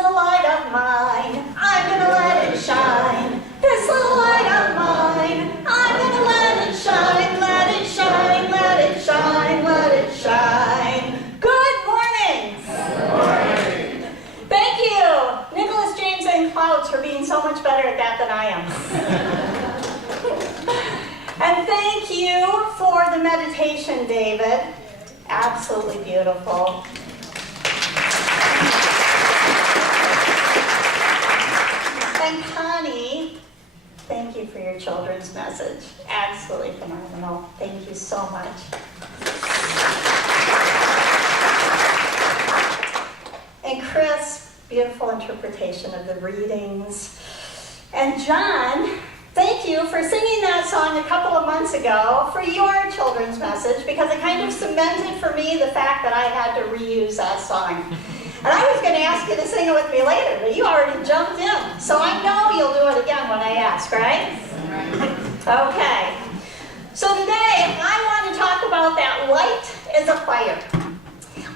little light of mine, I'm gonna let it shine. This little light of mine, I'm gonna let it shine, let it shine, let it shine, let it shine. Good morning. Good morning. Thank you, Nicholas, James, and Clouds, for being so much better at that than I am. And thank you for the meditation, David. Absolutely beautiful. And Connie, thank you for your children's message. Absolutely phenomenal. Thank you so much. And Chris, beautiful interpretation of the readings. And John, thank you for singing that song a couple of months ago for your children's message, because it kind of cemented for me the fact that I had to reuse that song. And I was going to ask you to sing it with me later, but you already jumped in. So I know you'll do it again when I ask, right? Okay. So today, I want to talk about that light is a fire.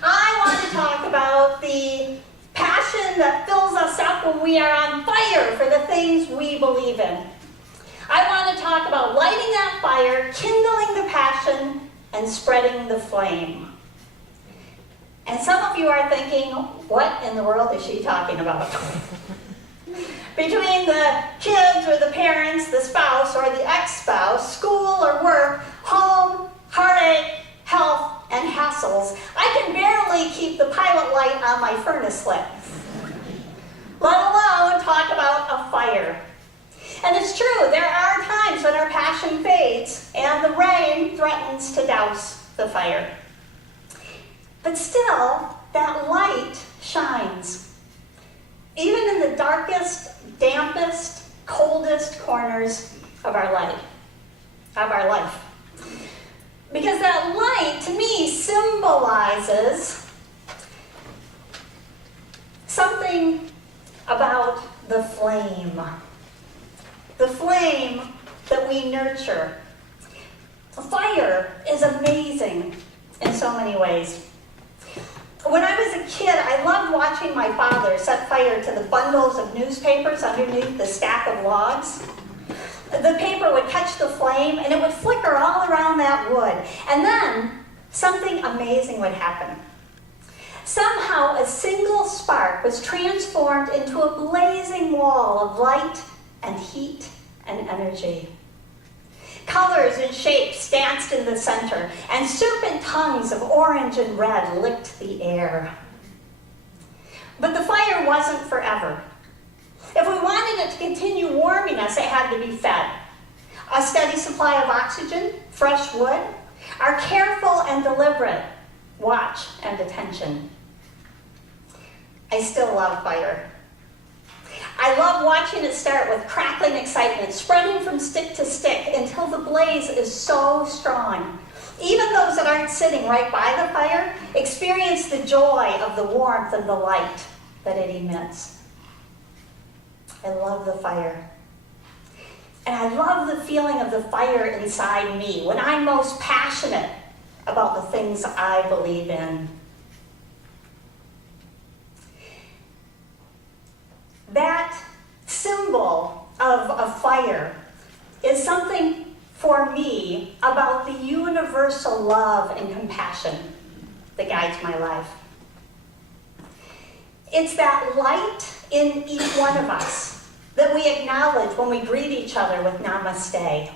I want to talk about the passion that fills us up when we are on fire for the things we believe in. I want to talk about lighting that fire, kindling the passion, and spreading the flame. And some of you are thinking, what in the world is she talking about? Between the kids or the parents, the spouse or the ex-spouse, school or work, home, heartache, health, and hassles, I can barely keep the pilot light on my furnace lit, let alone talk about a fire. And it's true, there are times when our passion fades and the rain threatens to douse the fire. But still, that light shines. Even in the darkest, dampest, coldest corners of our life. Because that light, to me, symbolizes something about the flame. The flame that we nurture. Fire is amazing in so many ways. When I was a kid, I loved watching my father set fire to the bundles of newspapers underneath the stack of logs. The paper would catch the flame and it would flicker all around that wood. And then something amazing would happen. Somehow a single spark was transformed into a blazing wall of light and heat and energy. Colors and shapes danced in the center, and serpent tongues of orange and red licked the air. But the fire wasn't forever. If we wanted it to continue warming us, it had to be fed. A steady supply of oxygen, fresh wood, our careful and deliberate watch and attention. I still love fire. I love watching it start with crackling excitement, spreading from stick to stick until the blaze is so strong. Even those that aren't sitting right by the fire experience the joy of the warmth and the light that it emits. I love the fire. And I love the feeling of the fire inside me when I'm most passionate about the things I believe in. That symbol of a fire is something for me about the universal love and compassion that guides my life. It's that light in each one of us that we acknowledge when we greet each other with namaste.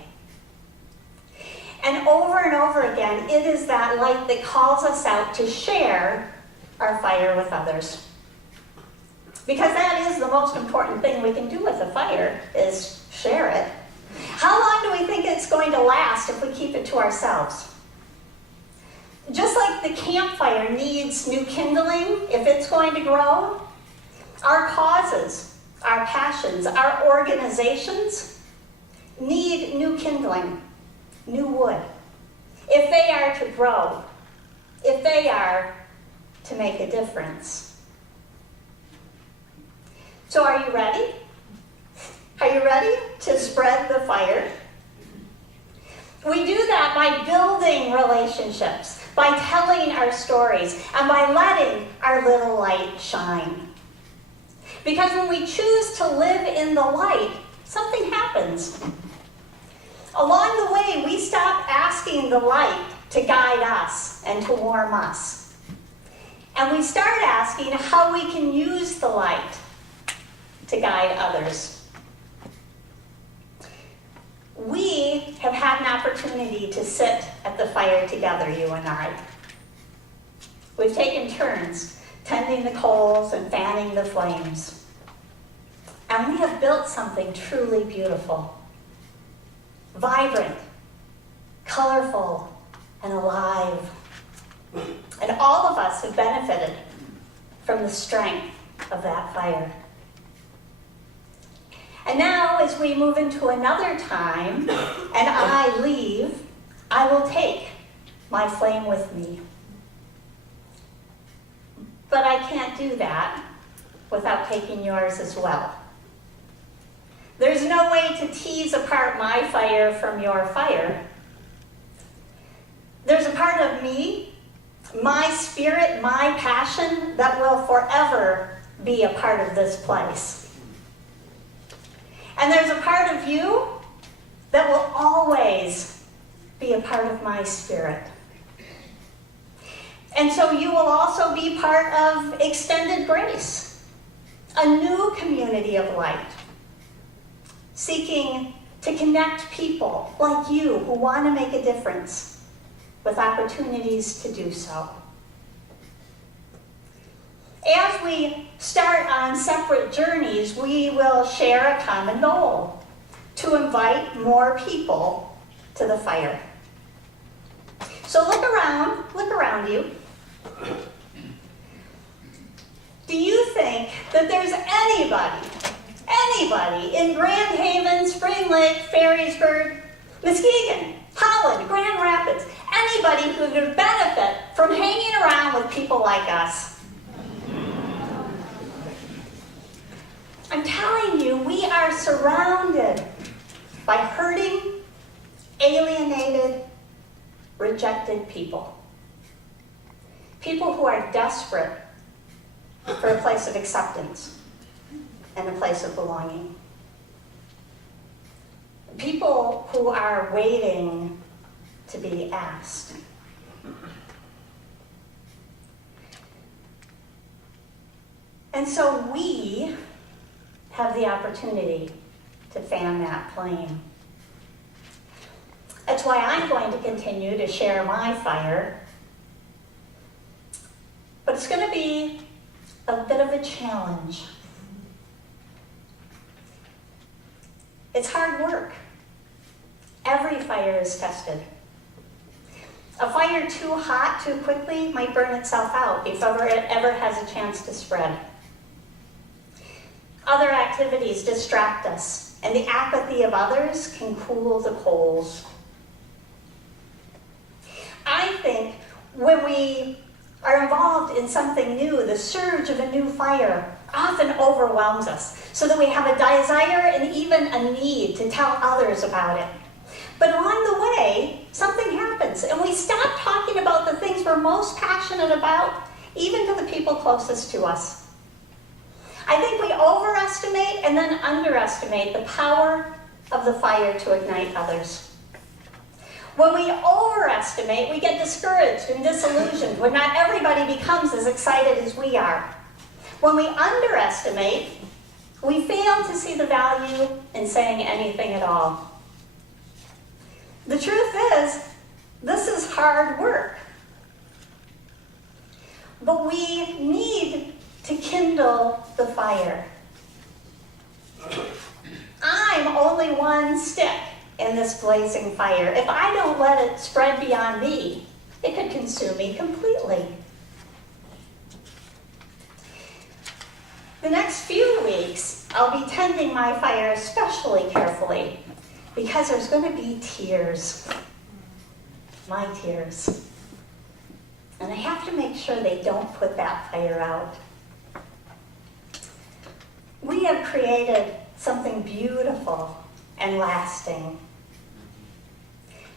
And over again, it is that light that calls us out to share our fire with others. Because that is the most important thing we can do with a fire, is share it. How long do we think it's going to last if we keep it to ourselves? Just like the campfire needs new kindling if it's going to grow, our causes, our passions, our organizations need new kindling, new wood, if they are to grow, if they are to make a difference. So are you ready? Are you ready to spread the fire? We do that by building relationships, by telling our stories, and by letting our little light shine. Because when we choose to live in the light, something happens. Along the way, we stop asking the light to guide us and to warm us. And we start asking how we can use the light to guide others. We have had an opportunity to sit at the fire together, you and I. We've taken turns tending the coals and fanning the flames. And we have built something truly beautiful, vibrant, colorful, and alive. And all of us have benefited from the strength of that fire. And now, as we move into another time, and I leave, I will take my flame with me. But I can't do that without taking yours as well. There's no way to tease apart my fire from your fire. There's a part of me, my spirit, my passion, that will forever be a part of this place. And there's a part of you that will always be a part of my spirit. And so you will also be part of Extended Grace, a new community of light, seeking to connect people like you who want to make a difference with opportunities to do so. As we start on separate journeys, we will share a common goal: to invite more people to the fire. So look around you. Do you think that there's anybody in Grand Haven, Spring Lake, Ferrysburg, Muskegon, Holland, Grand Rapids, anybody who could benefit from hanging around with people like us? I'm telling you, we are surrounded by hurting, alienated, rejected people. People who are desperate for a place of acceptance and a place of belonging. People who are waiting to be asked. And so we have the opportunity to fan that flame. That's why I'm going to continue to share my fire. But it's going to be a bit of a challenge. It's hard work. Every fire is tested. A fire too hot too quickly might burn itself out before it ever has a chance to spread. Other activities distract us, and the apathy of others can cool the coals. I think when we are involved in something new, the surge of a new fire often overwhelms us, so that we have a desire and even a need to tell others about it. But along the way, something happens, and we stop talking about the things we're most passionate about, even to the people closest to us. I think we overestimate and then underestimate the power of the fire to ignite others. When we overestimate, we get discouraged and disillusioned when not everybody becomes as excited as we are. When we underestimate, we fail to see the value in saying anything at all. The truth is, this is hard work. But we need to kindle the fire. I'm only one stick in this blazing fire. If I don't let it spread beyond me, it could consume me completely. The next few weeks, I'll be tending my fire especially carefully, because there's going to be tears. My tears. And I have to make sure they don't put that fire out. We have created something beautiful and lasting.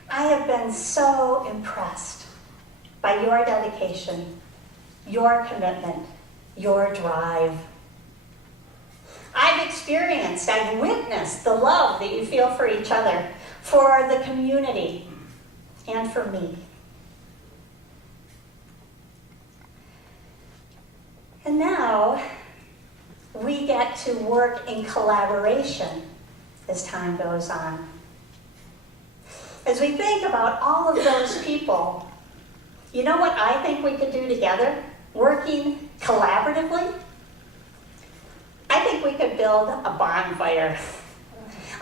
I have been so impressed by your dedication, your commitment, your drive. I've experienced, I've witnessed the love that you feel for each other, for the community, and for me. And now, we get to work in collaboration as time goes on. As we think about all of those people, you know what I think we could do together, working collaboratively? I think we could build a bonfire.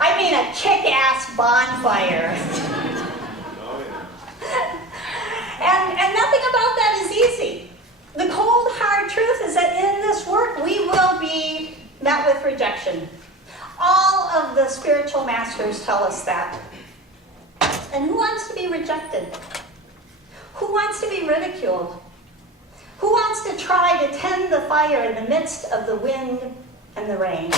I mean a kick-ass bonfire. And nothing about that is easy. The cold, hard truth is that in this work, we will be met with rejection. All of the spiritual masters tell us that. And who wants to be rejected? Who wants to be ridiculed? Who wants to try to tend the fire in the midst of the wind and the rain?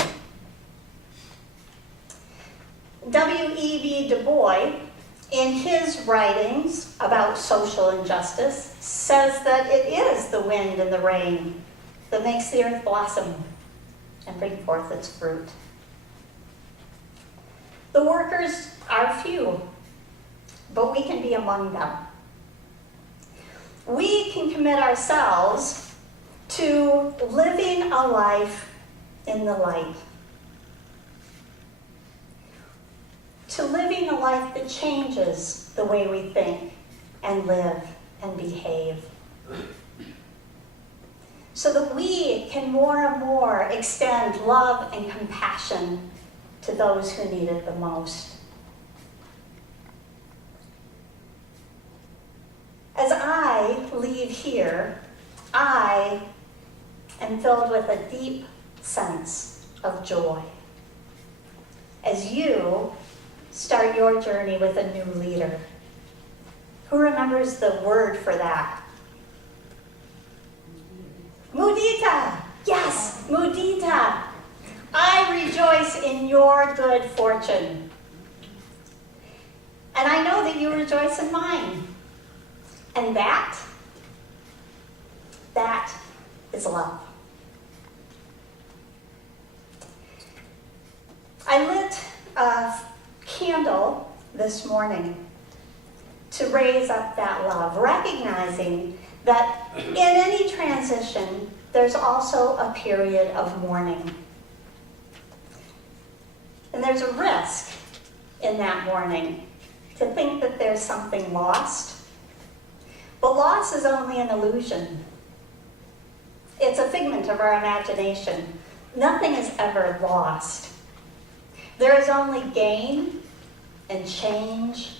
W.E.B. Du Bois, in his writings about social injustice, says that it is the wind and the rain that makes the earth blossom and bring forth its fruit. The workers are few, but we can be among them. We can commit ourselves to living a life in the light. To living a life that changes the way we think and live and behave. So that we can more and more extend love and compassion to those who need it the most. As I leave here, I am filled with a deep sense of joy. As you start your journey with a new leader. Who remembers the word for that? Mudita! Yes, mudita! I rejoice in your good fortune. And I know that you rejoice in mine. And that is love. I lit a candle this morning to raise up that love, recognizing that in any transition, there's also a period of mourning. And there's a risk in that mourning to think that there's something lost. But loss is only an illusion. It's a figment of our imagination. Nothing is ever lost. There is only gain and change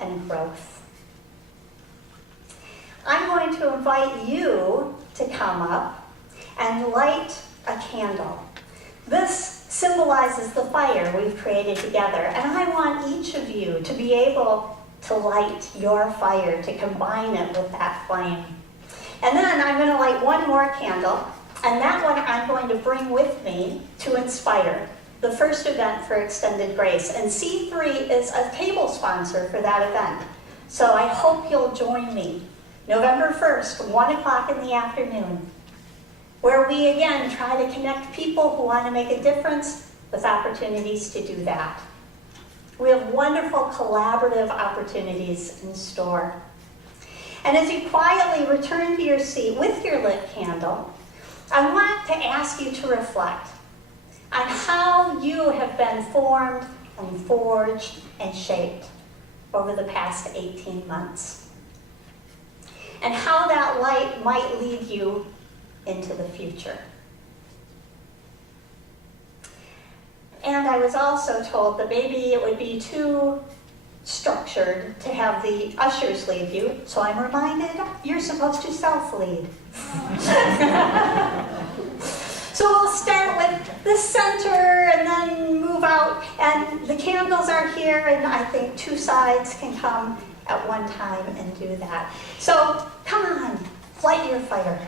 and growth. I'm going to invite you to come up and light a candle. This symbolizes the fire we've created together, and I want each of you to be able to light your fire, to combine it with that flame. And then I'm going to light one more candle, and that one I'm going to bring with me to Inspire, the first event for Extended Grace. And C3 is a table sponsor for that event. So I hope you'll join me November 1st, 1 o'clock in the afternoon, where we again try to connect people who want to make a difference with opportunities to do that. We have wonderful collaborative opportunities in store. And as you quietly return to your seat with your lit candle, I want to ask you to reflect on how you have been formed and forged and shaped over the past 18 months. And how that light might lead you into the future. And I was also told that maybe it would be too structured to have the ushers lead you, so I'm reminded you're supposed to self-lead. So we'll start with the center and then move out, and the candles are here, and I think two sides can come at one time and do that. So come on, light your fire.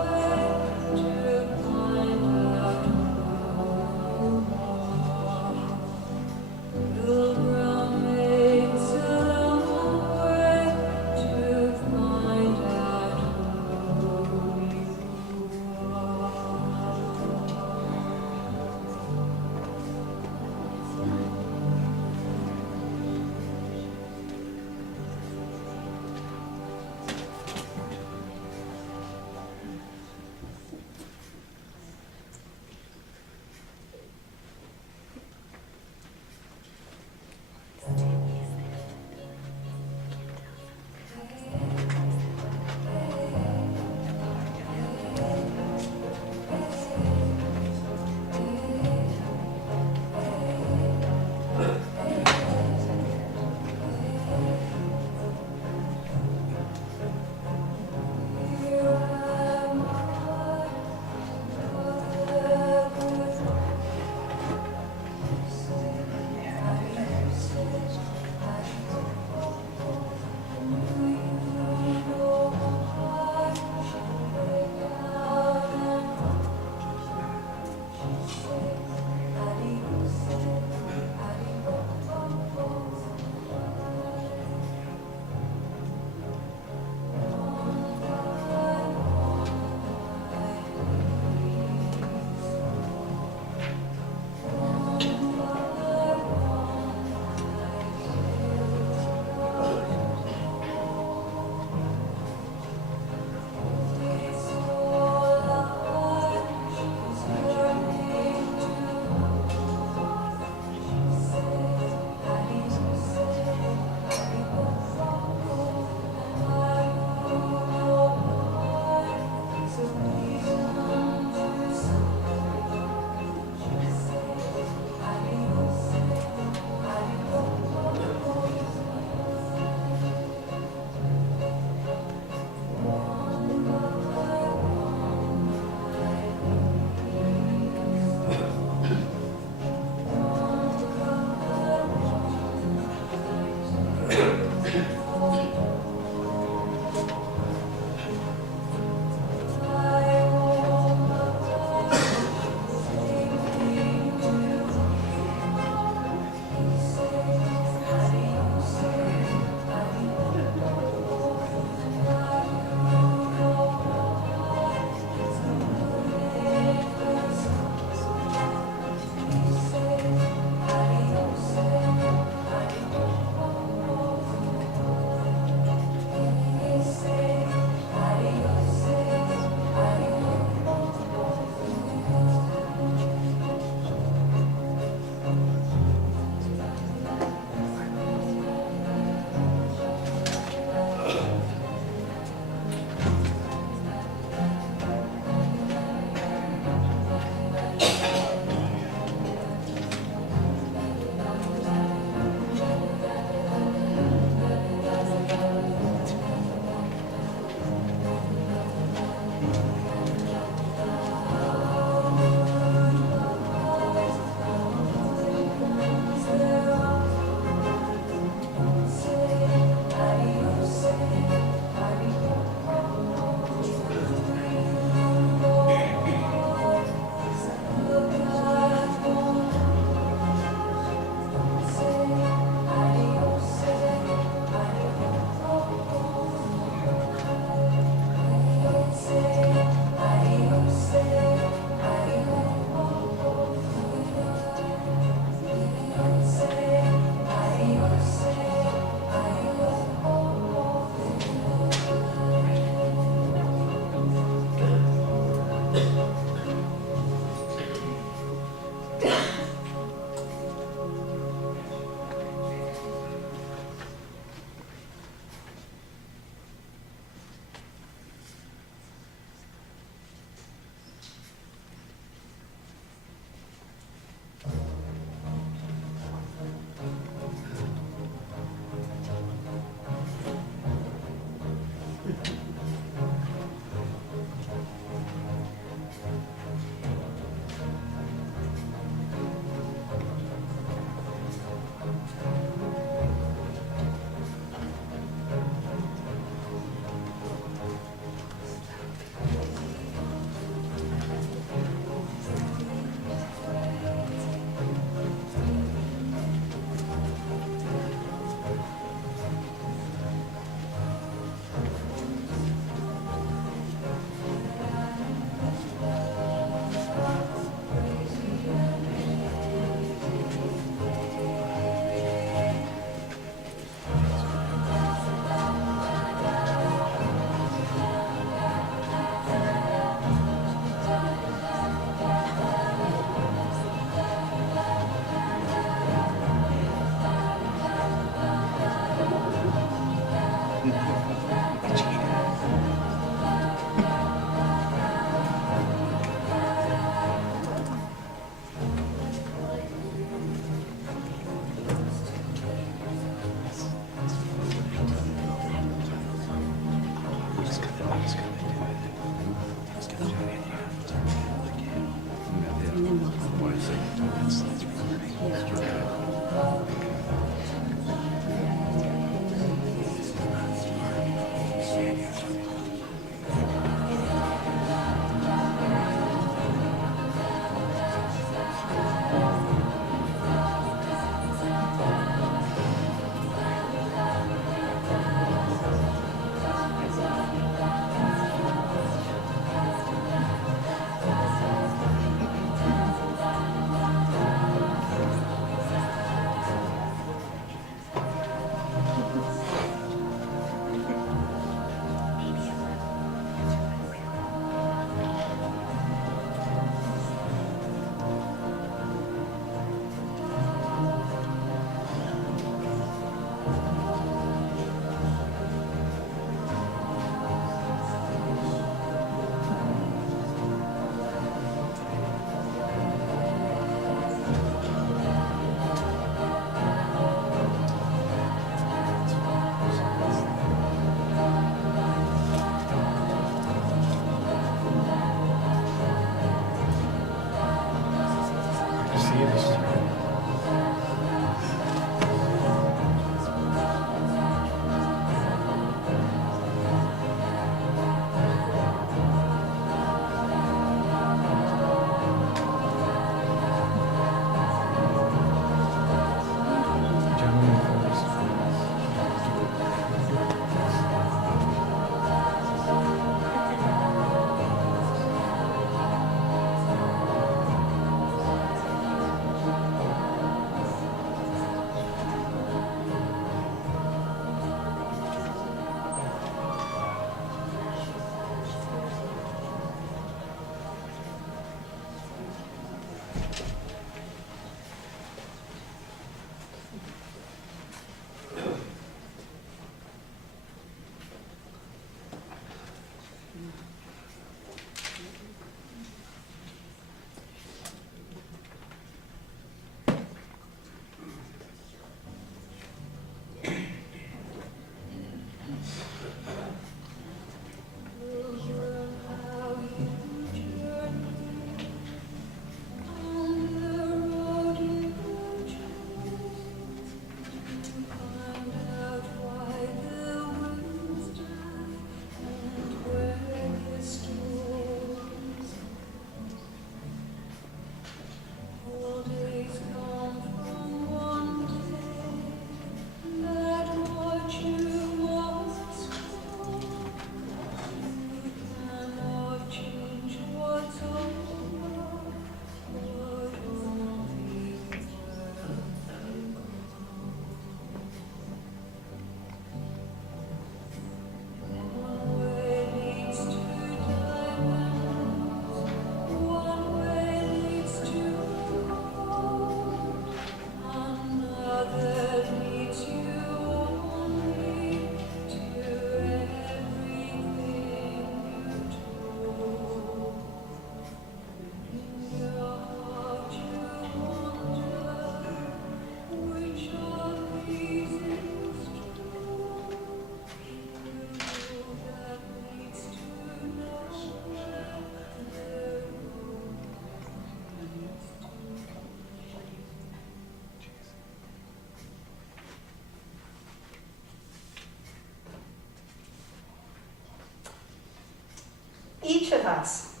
Each of us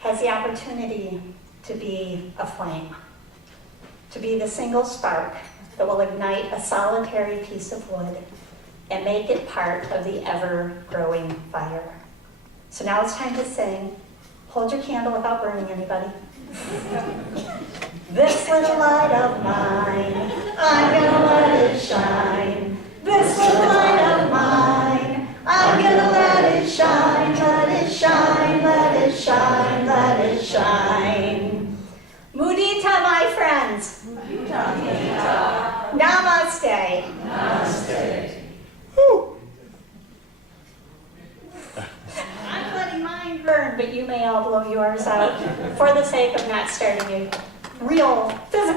has the opportunity to be a flame, to be the single spark that will ignite a solitary piece of wood and make it part of the ever-growing fire. So now it's time to sing. Hold your candle without burning anybody. This little light of mine, I'm gonna let it shine. This little light of mine, I'm gonna let it shine, let it shine, let it shine, let it shine. Mudita, my friends. Mudita. Namaste. Namaste. Whew. but you may all blow yours out for the sake of not starting a real physical